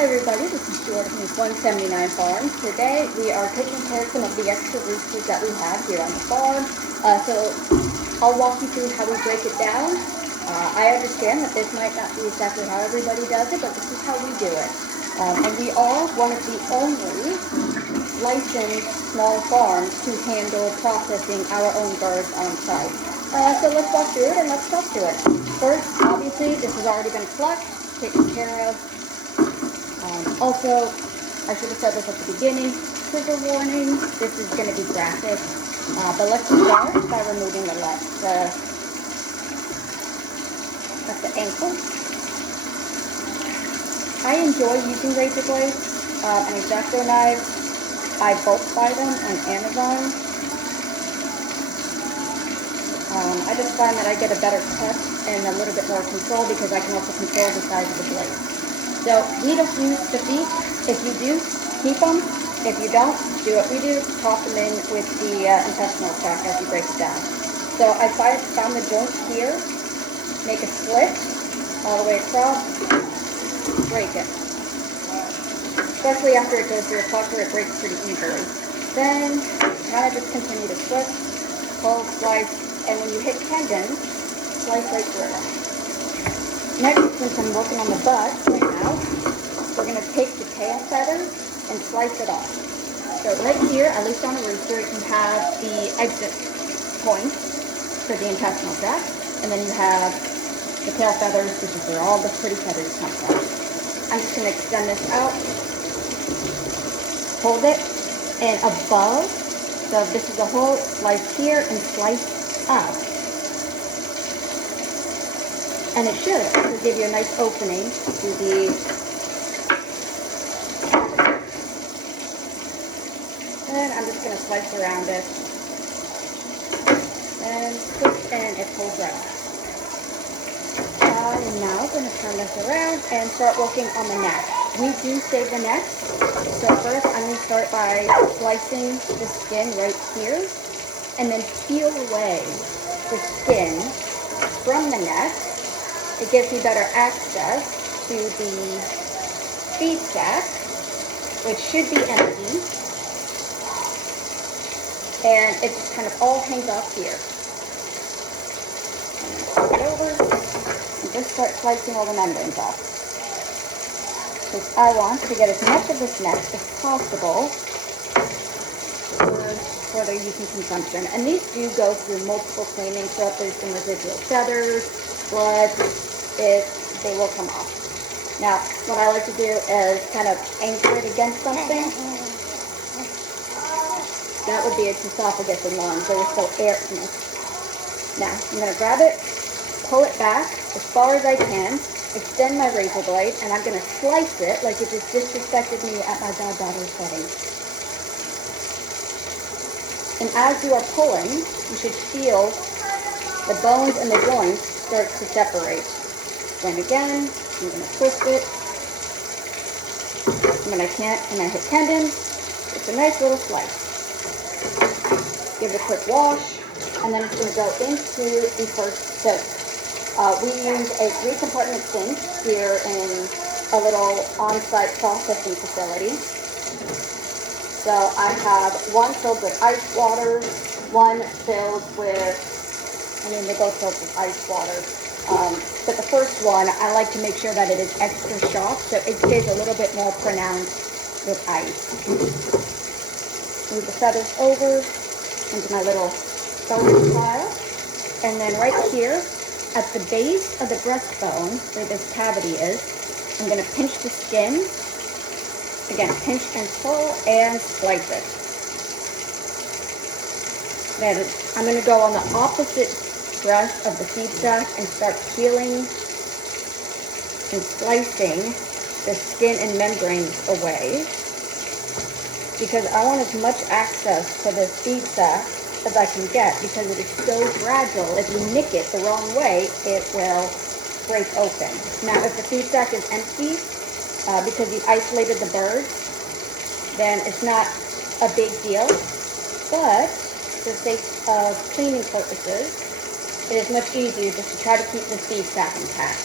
everybody, this is Jordan with 179 Farms. Today we are taking care of some of the extra roosters that we have here on the farm. So I'll walk you through how we break it down. I understand that this might not be exactly how everybody does it, but this is how we do it. And we are one of the only licensed small farms to handle processing our own birds on site. So let's walk through it and let's talk to it. First, obviously, this has already been plucked, taken care of. Also, I should have said this at the beginning, trigger warning, this is going to be graphic, but let's start by removing the left, at the ankle. I enjoy using razor blades and X-Acto knives. I both buy them on Amazon. I just find that I get a better cut and a little bit more control because I can also control the size of the blade. So we don't use the feet. If you do, keep them. If you don't, do what we do, toss them in with the intestinal tract as you break it down. So I found the joint here, make a slit all the way across, break it. Especially after it goes through a pucker, it breaks pretty easily. Then kind of just continue to twist, pull, slice, and when you hit tendons, slice right through it. Next, since I'm working on the butt right now, we're going to take the tail feathers and slice it off. So right here, at least on a rooster, you have the exit point for the intestinal tract, and then you have the tail feathers, which is where all the pretty feathers come from. I'm just going to extend this out, hold it, and above, so this is a whole slice here and slice up. And it should give you a nice opening to the cavity. And I'm just going to slice around it. And twist and it pulls right out. I'm now going to turn this around and start working on the neck. We do save the neck. So first I'm going to start by slicing the skin right here. And then peel away the skin from the neck. It gives me better access to the feed sac, which should be empty, and it just kind of all hangs off here. Flip it over and just start slicing all the membranes off. Because I want to get as much of this neck as possible for their use and consumption. And these do go through multiple cleanings, so if there's some residual feathers, blood, they will come off. Now, what I like to do is kind of anchor it against something. That would be its esophagus and lungs. There is still air in it. Now, I'm going to grab it, pull it back as far as I can, extend my razor blade, and I'm going to slice it like it just disrespected me at my goddaughter's wedding. And as you are pulling, you should feel the bones and the joints start to separate. Then again, I'm going to twist it. And when I can't, and I hit tendons, it's a nice little slice. Give it a quick wash, and then it's going to go into the first soak. We use a 3-compartment sink here in a little on-site processing facility. So I have one filled with ice water, one filled with, they both filled with ice water. But the first one, I like to make sure that it is extra sharp, so it stays a little bit more pronounced with ice. Move the feathers over into my little storage pile. And then right here, at the base of the breastbone, where this cavity is, I'm going to pinch the skin. Again, pinch and pull and slice it. Then I'm going to go on the opposite breast of the feed sac and start peeling and slicing the skin and membranes away, because I want as much access to the feed sac as I can get, because it is so fragile. If you nick it the wrong way, it will break open. Now, if the feed sac is empty, because you isolated the birds, then it's not a big deal, but for the sake of cleaning purposes, it is much easier just to try to keep the feed sac intact.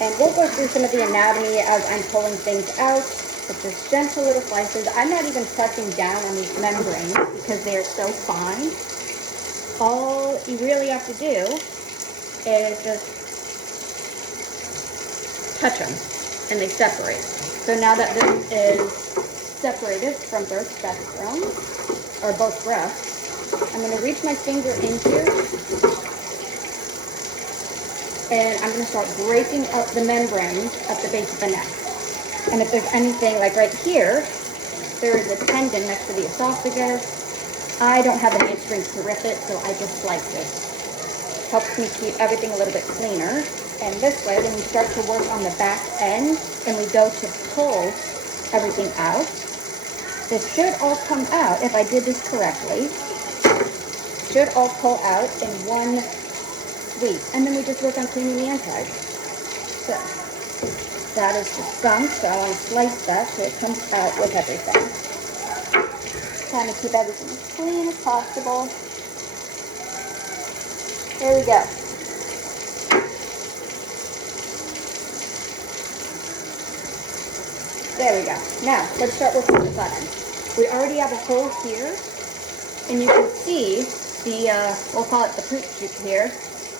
And we'll go through some of the anatomy as I'm pulling things out. But just gentle little slices. I'm not even pressing down on these membranes because they're so fine. All you really have to do is just touch them and they separate. So now that this is separated from both spectrums, or both breasts, I'm going to reach my finger in here and I'm going to start breaking up the membranes at the base of the neck. And if there's anything, like right here, there is a tendon next to the esophagus. I don't have an hamstring to rip it, so I just slice it. Helps me keep everything a little bit cleaner. And this way, when we start to work on the back end and we go to pull everything out, this should all come out, if I did this correctly, should all pull out in one sweep. And then we just work on cleaning the inside. So that is the skunk, so I want to slice that so it comes out with everything. Trying to keep everything as clean as possible. There we go. There we go. Now, let's start working with the butt end. We already have a hole here, and you can see the, we'll call it the poop shoot here,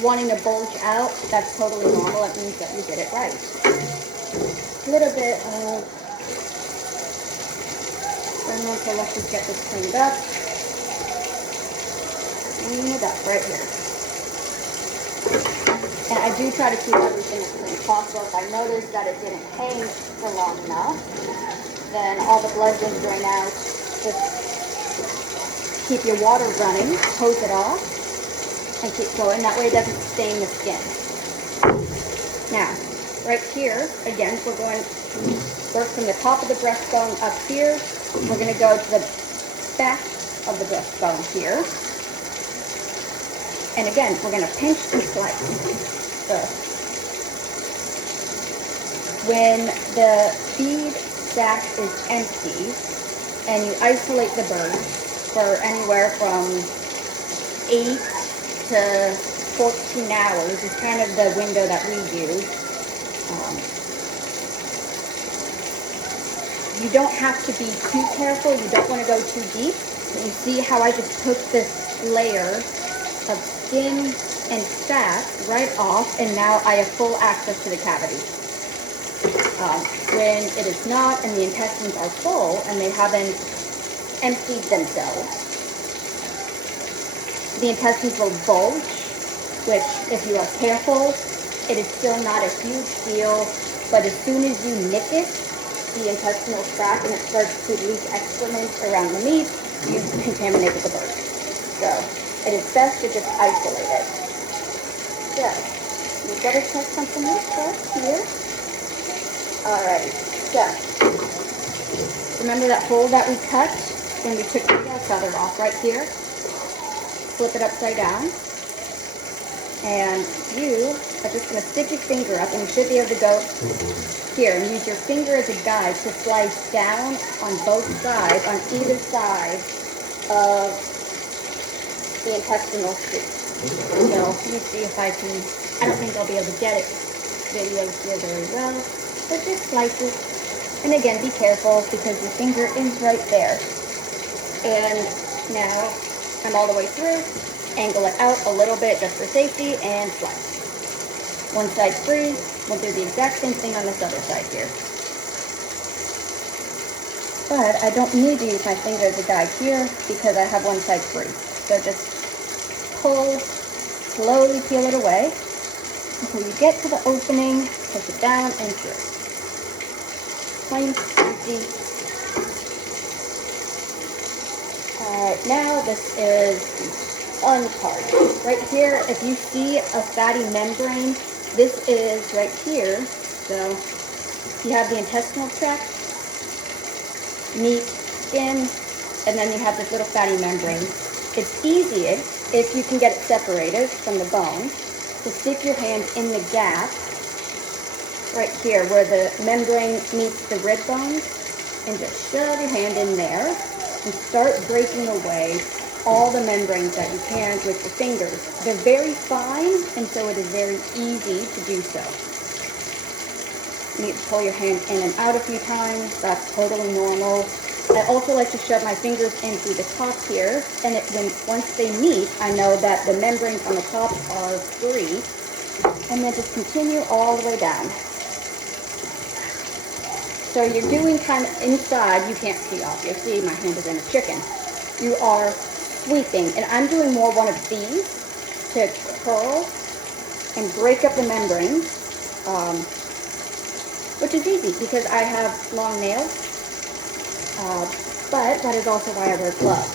wanting to bulge out. That's totally normal. That means that you did it right. A little bit of, so let's just get this cleaned up. Clean it up right here. And I do try to keep everything as clean as possible. If I notice that it didn't hang for long enough, then all the blood will drain out. Just keep your water running, hose it off, and keep going. That way it doesn't stain the skin. Now, right here, again, we're going to work from the top of the breastbone up here. We're going to go to the back of the breastbone here. And again, we're going to pinch and slice. So, when the feed sac is empty and you isolate the bird for anywhere from 8 to 14 hours is kind of the window that we use. You don't have to be too careful. You don't want to go too deep. And you see how I just took this layer of skin and fat right off, and now I have full access to the cavity. When it is not and the intestines are full and they haven't emptied themselves, the intestines will bulge, which if you are careful, it is still not a huge deal, but as soon as you nick it, the intestinal tract, and it starts to leak excrement around the meat, you've contaminated the bird. So it is best to just isolate it. So, you double check something else first here. Alright, so remember that hole that we cut when we took the tail feather off right here? Flip it upside down. And you are just going to stick your finger up, and you should be able to go here and use your finger as a guide to slice down on both sides, on either side of the intestinal streak. So let me see if I can, I don't think I'll be able to get it videoed here very well, but just slice it. And again, be careful because your finger is right there. And now I'm all the way through, angle it out a little bit just for safety, and slice. One side's free, we'll do the exact same thing on this other side here. But I don't need to use my finger as a guide here because I have one side free. So just pull, slowly peel it away until you get to the opening, push it down and through. Plain, easy. Alright, now this is the fun part. Right here, if you see a fatty membrane, this is right here. So you have the intestinal tract, meat, skin, and then you have this little fatty membrane. It's easiest, if you can get it separated from the bone, to stick your hand in the gap right here where the membrane meets the rib bones, and just shove your hand in there and start breaking away all the membranes that you can with your fingers. They're very fine, and so it is very easy to do so. need to pull your hand in and out a few times. That's totally normal. I also like to shove my fingers in through the top here, and once they meet, I know that the membranes on the top are free, and then just continue all the way down. So you're doing kind of inside, you can't see obviously, my hand is in a chicken. You are sweeping, and I'm doing more one of these to curl and break up the membrane, which is easy because I have long nails. But that is also why I wear gloves,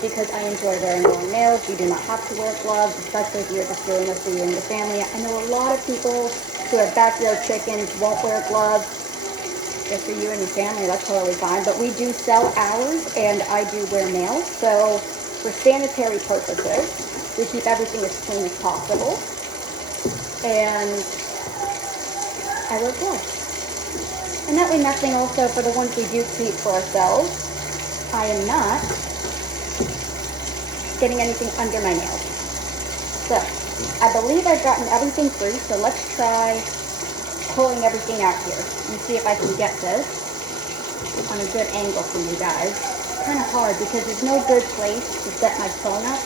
because I enjoy wearing long nails. You do not have to wear gloves, especially if you're just doing this for you and your family. I know a lot of people who have backyard chickens won't wear gloves. Just for you and your family, that's totally fine. But we do sell ours, and I do wear nails. So for sanitary purposes, we keep everything as clean as possible. And I wear gloves. And that way nothing also for the ones we do keep for ourselves. I am not getting anything under my nails. So I believe I've gotten everything free, so let's try pulling everything out here and see if I can get this on a good angle for you guys. It's kind of hard because there's no good place to set my phone up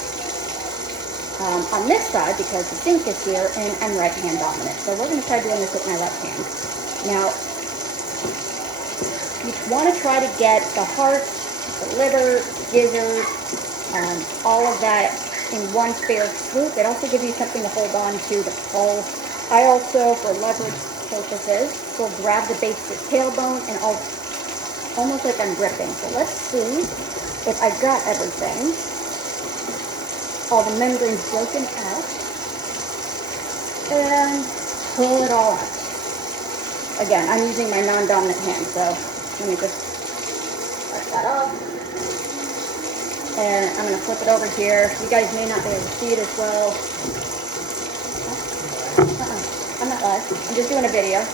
on this side because the sink is here and I'm right hand dominant. So we're going to try doing this with my left hand. Now, you want to try to get the heart, the liver, gizzard, all of that in one fair swoop. It also gives you something to hold on to pull. I also, for leverage purposes, will grab the base of the tailbone and I'll almost like I'm gripping. So let's see if I got everything. All the membranes broken out. And pull it all out. Again, I'm using my non-dominant hand, so let me just start that off. And I'm going to flip it over here. You guys may not be able to see it as well. I'm not live. I'm just doing a video.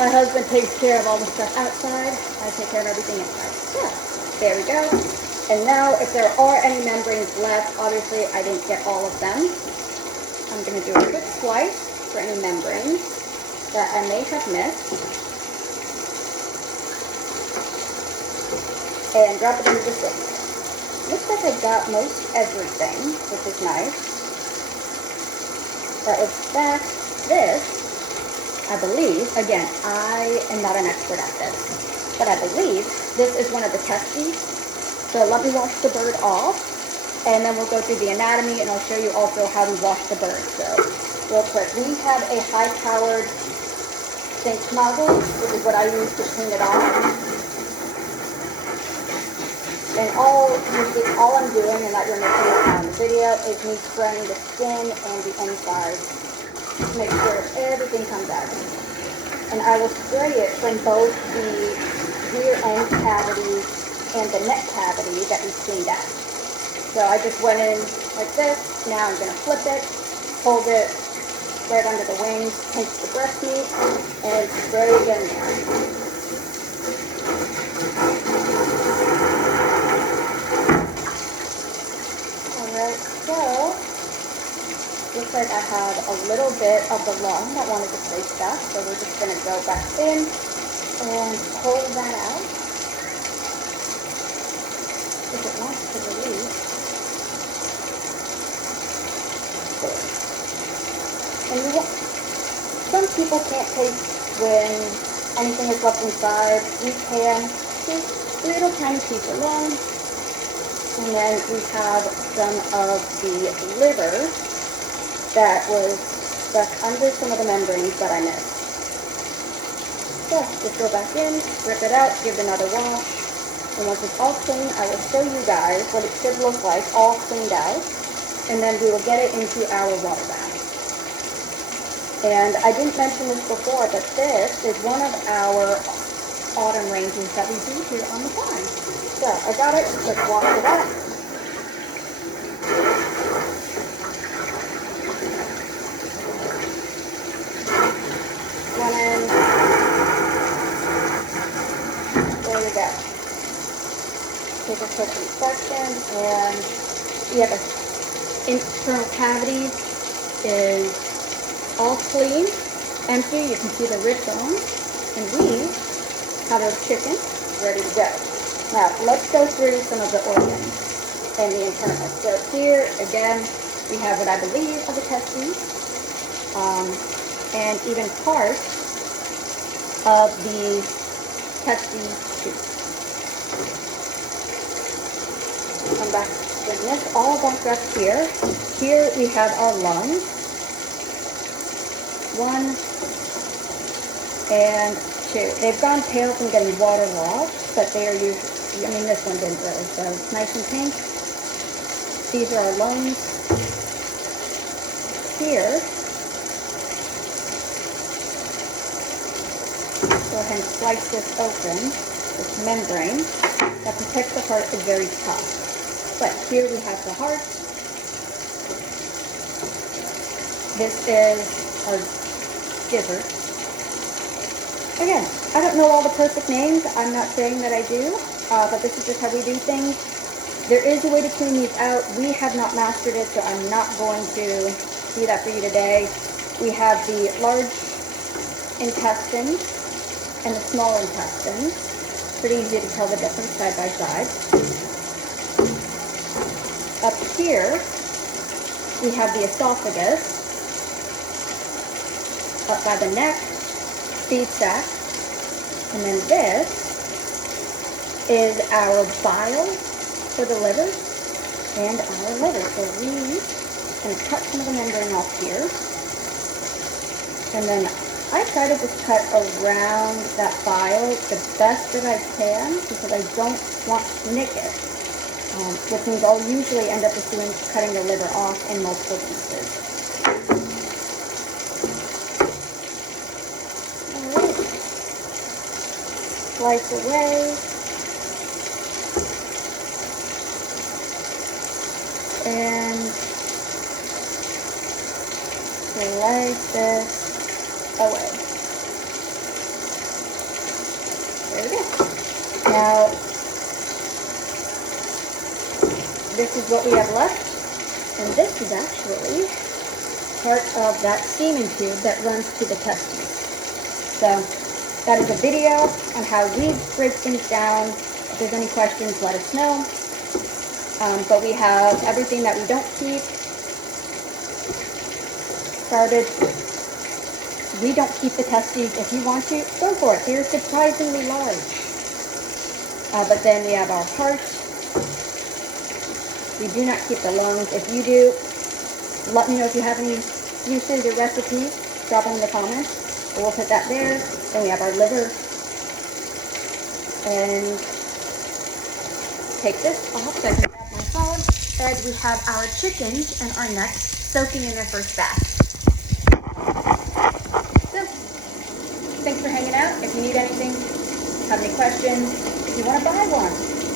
My husband takes care of all the stuff outside. I take care of everything inside. Yeah, there we go. And now, if there are any membranes left, obviously I didn't get all of them. I'm going to do a quick slice for any membranes that I may have missed. And drop it into the sink. Looks like I've got most everything, which is nice. But in fact, this, I believe, again, I am not an expert at this, but I believe this is one of the test feeds. So let me wash the bird off, and then we'll go through the anatomy, and I'll show you also how we wash the bird. So, real quick, we have a high-powered sink nozzle, which is what I use to clean it off. And all I'm doing, and that you're missing on the video, is me spraying the skin and the inside to make sure everything comes out. And I will spray it from both the rear end cavity and the neck cavity that we cleaned out. So I just went in like this. Now I'm going to flip it, hold it right under the wings, pinch the breast meat, and spray it in there. So, looks like I have a little bit of the lung that wanted to stay stuck, so we're just going to go back in and pull that out. If it wants to release. And some people can't taste when anything is left inside. You can. Just little tiny piece of lung. And then we have some of the liver that was stuck under some of the membranes that I missed. So, just go back in, rip it out, give it another wash. And once it's all clean, I will show you guys what it should look like, all cleaned out. And then we will get it into our water bath. And I didn't mention this before, but this is one of our autumn ranges that we do here on the farm. So, I got it, let's wash it up. One in. There we go. Take a quick inspection, and yeah, the internal cavities is all clean. empty. You can see the ribs on. And we have our chicken ready to go. Now, let's go through some of the organs and the internals. So here, again, we have what I believe are the testes, and even parts of the testes too. Come back, bring this all back up here. Here we have our lungs. 1 and 2. They've gone pale from getting water loss, but they are usually, I mean this one didn't really, so it's nice and pink. These are our lungs. Here, go ahead and slice this open. This membrane that protects the heart is very tough. But here we have the heart. This is our gizzard. Again, I don't know all the perfect names. I'm not saying that I do, but this is just how we do things. There is a way to clean these out. We have not mastered it, so I'm not going to do that for you today. We have the large intestine and the small intestine. Pretty easy to tell the difference side by side. Up here, we have the esophagus. Up by the neck, feed sac. And then this is our bile for the liver and our liver. So we can cut some of the membrane off here. And then I try to just cut around that bile the best that I can because I don't want to nick it. Which means I'll usually end up just cutting the liver off in multiple pieces. Slice away. And slice this away. There we go. Now, this is what we have left. And this is actually part of that semen tube that runs to the testes. So, that is a video on how we break things down. If there's any questions, let us know. But we have everything that we don't keep. Garbage. We don't keep the testes. If you want to, go for it. They're surprisingly large. But then we have our heart. We do not keep the lungs. If you do, let me know if you have any uses or recipes. Drop them in the comments. We'll put that there. Then we have our liver. And take this off so I can grab my phone. And we have our chickens and our necks soaking in their first bath. So, thanks for hanging out. If you need anything, have any questions, if you want to buy one,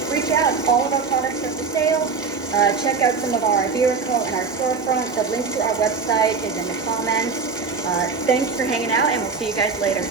reach out. All of our products are for sale. Check out some of our Iberico and our storefront. The link to our website is in the comments. Thanks for hanging out, and we'll see you guys later.